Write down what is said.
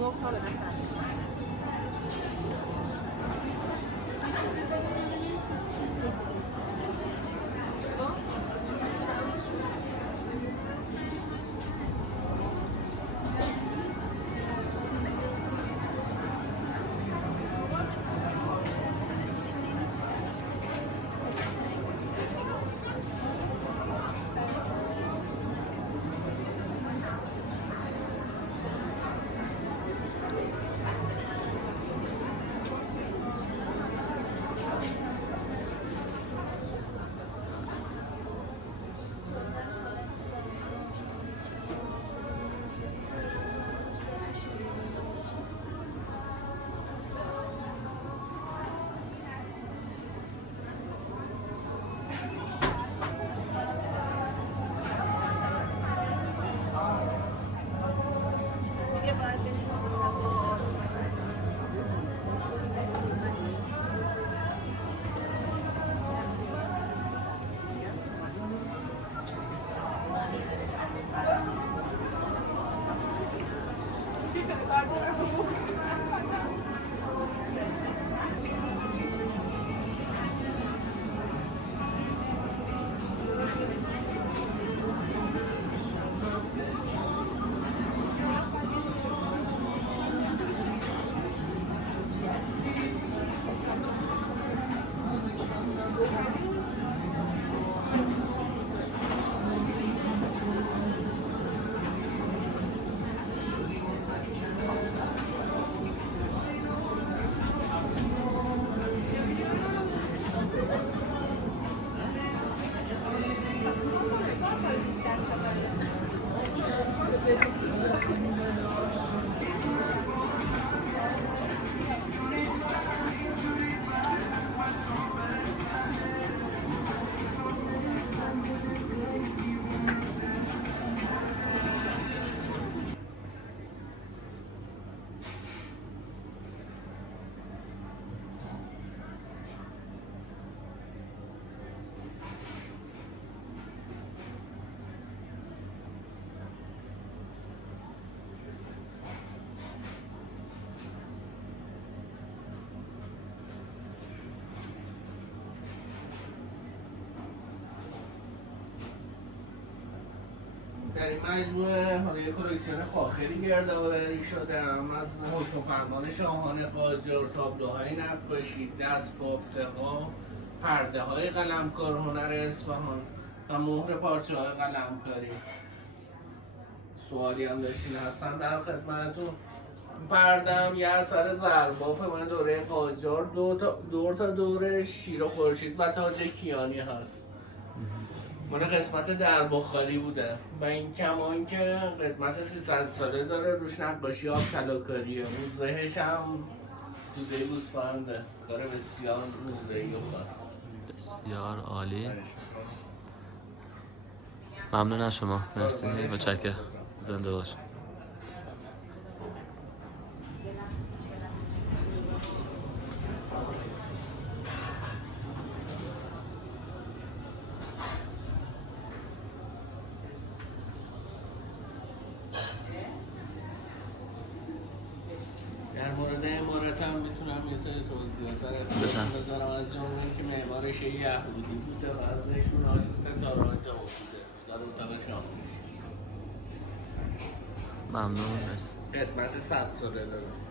9تاเลยนะคะدر این مجموعه حالا یک کلکسیون فاخری گردآوری شدم از حکم فرمان شاهان قاجار، تابلوهای نقاشی، دست‌بافته ها، پرده های قلمکار هنر اصفهان و مهر پارچه های قلمکاری. سوالی هم داشتین هستن در خدمتتون. پردم یه اثر زرباف من دوره قاجار، دور تا دوره شیر و خورشید و تاج کیانی هست. من قسمت دربا خالی بوده و این کمان که قدمت 300 ساله داره، روش نقاشی آب طلاکاریه. موزهش هم دوده گوسفنده، کار بسیار موزه‌ای و خاص. بسیار عالی. ممنون از شما. مرسی. متشکرم. زنده باش. در مورد عمارت هم میتونم یه سری توضیحات بذارم از جمله که معمارش یه یهودی بوده و ازشون هاش ستاره های بوده در اتاق شامش. ممنون. مرسی. خدمت 100 ساله دارم.